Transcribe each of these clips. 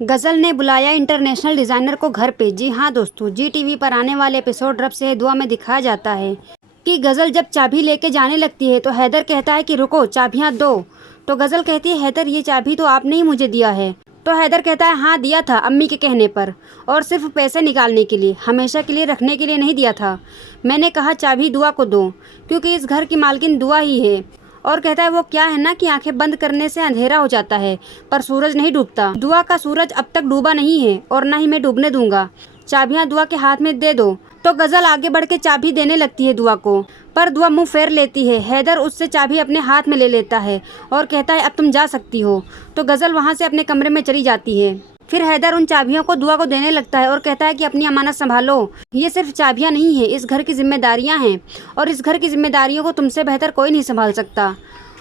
गजल ने बुलाया इंटरनेशनल डिजाइनर को घर पे। जी हाँ दोस्तों, जी टीवी पर आने वाले एपिसोड रब से है दुआ में दिखाया जाता है कि गजल जब चाबी लेके जाने लगती है तो हैदर कहता है कि रुको, चाबियां दो। तो गजल कहती है, हैदर ये चाबी तो आपने ही मुझे दिया है। तो हैदर कहता है, हाँ दिया था अम्मी के कहने पर, और सिर्फ पैसे निकालने के लिए, हमेशा के लिए रखने के लिए नहीं दिया था। मैंने कहा चाबी दुआ को दो, क्योंकि इस घर की मालकिन दुआ ही है। और कहता है वो क्या है ना कि आंखें बंद करने से अंधेरा हो जाता है पर सूरज नहीं डूबता। दुआ का सूरज अब तक डूबा नहीं है और ना ही मैं डूबने दूंगा। चाबियां दुआ के हाथ में दे दो। तो गजल आगे बढ़ के चाबी देने लगती है दुआ को, पर दुआ मुंह फेर लेती है। हैदर उससे चाबी अपने हाथ में ले लेता है और कहता है अब तुम जा सकती हो। तो गजल वहां से अपने कमरे में चली जाती है। फिर हैदर उन चाबियों को दुआ को देने लगता है और कहता है कि अपनी अमानत संभालो। ये सिर्फ चाबियां नहीं है, इस घर की जिम्मेदारियां हैं और इस घर की जिम्मेदारियों को तुमसे बेहतर कोई नहीं संभाल सकता।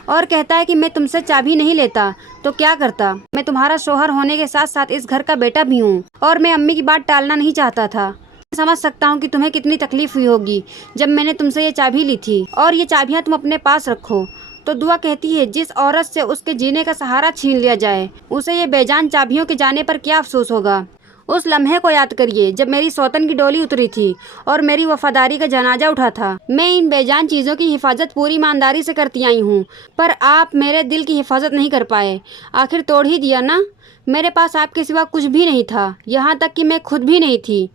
और कहता है कि मैं तुमसे चाबी नहीं लेता तो क्या करता, मैं तुम्हारा शौहर होने के साथ साथ इस घर का बेटा भी हूँ और मैं अम्मी की बात टालना नहीं चाहता था। समझ सकता हूँ कि तुम्हें कितनी तकलीफ हुई होगी जब मैंने तुमसे ये चाबी ली थी, और ये चाबियां तुम अपने पास रखो। तो दुआ कहती है, जिस औरत से उसके जीने का सहारा छीन लिया जाए उसे ये बेजान चाबियों के जाने पर क्या अफसोस होगा। उस लम्हे को याद करिए जब मेरी सौतन की डोली उतरी थी और मेरी वफादारी का जनाजा उठा था। मैं इन बेजान चीज़ों की हिफाजत पूरी ईमानदारी से करती आई हूँ, पर आप मेरे दिल की हिफाजत नहीं कर पाए। आखिर तोड़ ही दिया ना। मेरे पास आपके सिवा कुछ भी नहीं था, यहाँ तक कि मैं खुद भी नहीं थी।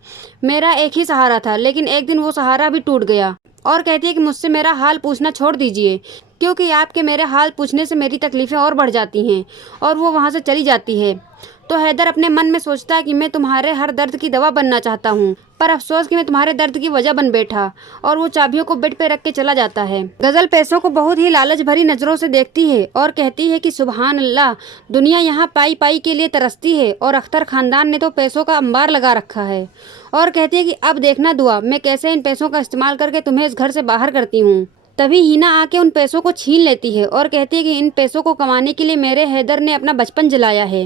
मेरा एक ही सहारा था, लेकिन एक दिन वो सहारा भी टूट गया। और कहती है कि मुझसे मेरा हाल पूछना छोड़ दीजिए, क्योंकि आपके मेरे हाल पूछने से मेरी तकलीफ़ें और बढ़ जाती हैं। और वो वहाँ से चली जाती है। तो हैदर अपने मन में सोचता है कि मैं तुम्हारे हर दर्द की दवा बनना चाहता हूँ, पर अफसोस कि मैं तुम्हारे दर्द की वजह बन बैठा। और वो चाबियों को बेड पे रख के चला जाता है। गजल पैसों को बहुत ही लालच भरी नजरों से देखती है और कहती है कि सुभान अल्लाह, दुनिया यहाँ पाई पाई के लिए तरसती है और अख्तर खानदान ने तो पैसों का अंबार लगा रखा है। और कहती है कि अब देखना दुआ, मैं कैसे इन पैसों का इस्तेमाल करके तुम्हें इस घर से बाहर करती हूँ। तभी हिना आके उन पैसों को छीन लेती है और कहती है कि इन पैसों को कमाने के लिए मेरे हैदर ने अपना बचपन जलाया है।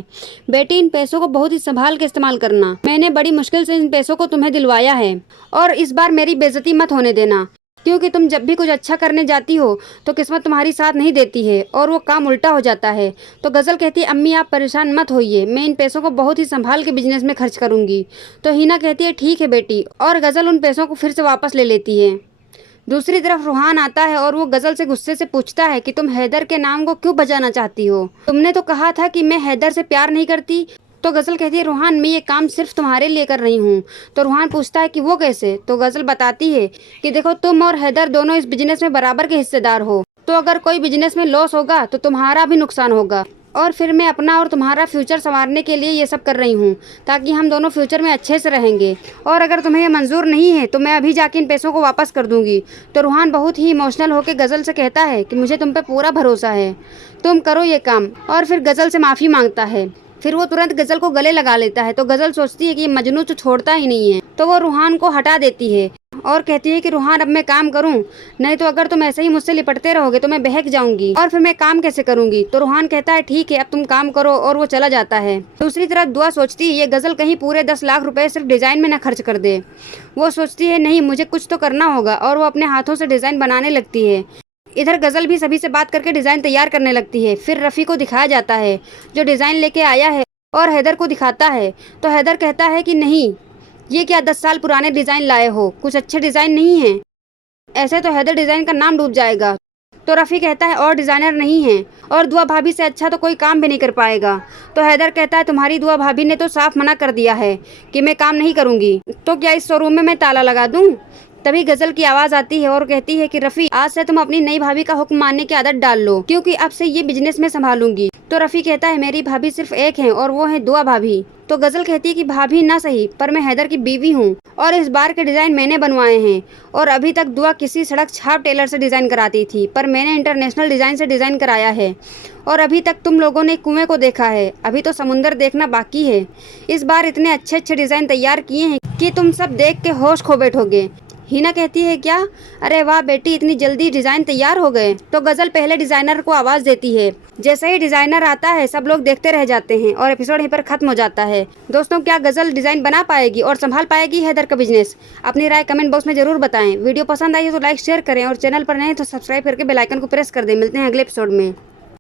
बेटी, इन पैसों को बहुत ही संभाल के इस्तेमाल करना। मैंने बड़ी मुश्किल से इन पैसों को तुम्हें दिलवाया है और इस बार मेरी बेइज्जती मत होने देना, क्योंकि तुम जब भी कुछ अच्छा करने जाती हो तो किस्मत तुम्हारी साथ नहीं देती है और वो काम उल्टा हो जाता है। तो गजल कहती है, अम्मी आप परेशान मत होइए, मैं इन पैसों को बहुत ही संभाल के बिजनेस में खर्च करूंगी। तो हिना कहती है, ठीक है बेटी, और गजल उन पैसों को फिर से वापस ले लेती है। दूसरी तरफ रूहान आता है और वो गजल से गुस्से से पूछता है कि तुम हैदर के नाम को क्यों बजाना चाहती हो, तुमने तो कहा था कि मैं हैदर से प्यार नहीं करती। तो गजल कहती है, रूहान मैं ये काम सिर्फ तुम्हारे लिए कर रही हूँ। तो रूहान पूछता है कि वो कैसे। तो गजल बताती है कि देखो, तुम और हैदर दोनों इस बिजनेस में बराबर के हिस्सेदार हो, तो अगर कोई बिजनेस में लॉस होगा तो तुम्हारा भी नुकसान होगा। और फिर मैं अपना और तुम्हारा फ्यूचर संवारने के लिए ये सब कर रही हूँ, ताकि हम दोनों फ्यूचर में अच्छे से रहेंगे। और अगर तुम्हें ये मंजूर नहीं है तो मैं अभी जाके इन पैसों को वापस कर दूंगी। तो रूहान बहुत ही इमोशनल होकर गजल से कहता है कि मुझे तुम पे पूरा भरोसा है, तुम करो ये काम। और फिर गजल से माफ़ी मांगता है। फिर वो तुरंत गजल को गले लगा लेता है। तो गजल सोचती है कि मजनू तो छोड़ता ही नहीं है, तो वो रूहान को हटा देती है और कहती है कि रूहान अब मैं काम करूं, नहीं तो अगर तुम ऐसे ही मुझसे लिपटते रहोगे तो मैं बहक जाऊंगी और फिर मैं काम कैसे करूंगी। तो रूहान कहता है, ठीक है अब तुम काम करो, और वो चला जाता है। दूसरी तरफ दुआ सोचती है ये गजल कहीं पूरे 10 लाख रुपए सिर्फ डिजाइन में न खर्च कर दे। वो सोचती है नहीं, मुझे कुछ तो करना होगा, और वो अपने हाथों से डिजाइन बनाने लगती है। इधर गजल भी सभी से बात करके डिजाइन तैयार करने लगती है। फिर रफ़ी को दिखाया जाता है जो डिजाइन लेके आया है और हैदर को दिखाता है। तो हैदर कहता है कि नहीं, ये क्या 10 साल पुराने डिज़ाइन लाए हो, कुछ अच्छे डिज़ाइन नहीं हैं, ऐसे तो हैदर डिज़ाइन का नाम डूब जाएगा। तो रफ़ी कहता है और डिज़ाइनर नहीं है, और दुआ भाभी से अच्छा तो कोई काम भी नहीं कर पाएगा। तो हैदर कहता है तुम्हारी दुआ भाभी ने तो साफ मना कर दिया है कि मैं काम नहीं करूँगी, तो क्या इस शोरूम में मैं ताला लगा दूँ। तभी गजल की आवाज़ आती है और कहती है कि रफ़ी, आज से तुम अपनी नई भाभी का हुक्म मानने की आदत डाल लो, क्योंकि अब से ये बिजनेस में संभालूंगी। तो रफ़ी कहता है मेरी भाभी सिर्फ एक है और वो है दुआ भाभी। तो गजल कहती है कि भाभी ना सही, पर मैं हैदर की बीवी हूँ और इस बार के डिज़ाइन मैंने बनवाए हैं। और अभी तक दुआ किसी सड़क छाप टेलर से डिज़ाइन कराती थी, पर मैंने इंटरनेशनल डिज़ाइन से डिज़ाइन कराया है। और अभी तक तुम लोगों ने कुएं को देखा है, अभी तो समुंदर देखना बाकी है। इस बार इतने अच्छे अच्छे डिज़ाइन तैयार किए हैं कि तुम सब देख के होश खो बैठोगे। हिना कहती है, क्या, अरे वाह बेटी, इतनी जल्दी डिज़ाइन तैयार हो गए। तो गजल पहले डिज़ाइनर को आवाज़ देती है। जैसे ही डिज़ाइनर आता है सब लोग देखते रह जाते हैं और एपिसोड यहीं पर खत्म हो जाता है। दोस्तों, क्या गजल डिज़ाइन बना पाएगी और संभाल पाएगी हैदर का बिजनेस? अपनी राय कमेंट बॉक्स में जरूर बताएं। वीडियो पसंद आई हो तो लाइक शेयर करें और चैनल पर नए तो सब्सक्राइब करके बेल आइकन को प्रेस कर दें। मिलते हैं अगले एपिसोड में।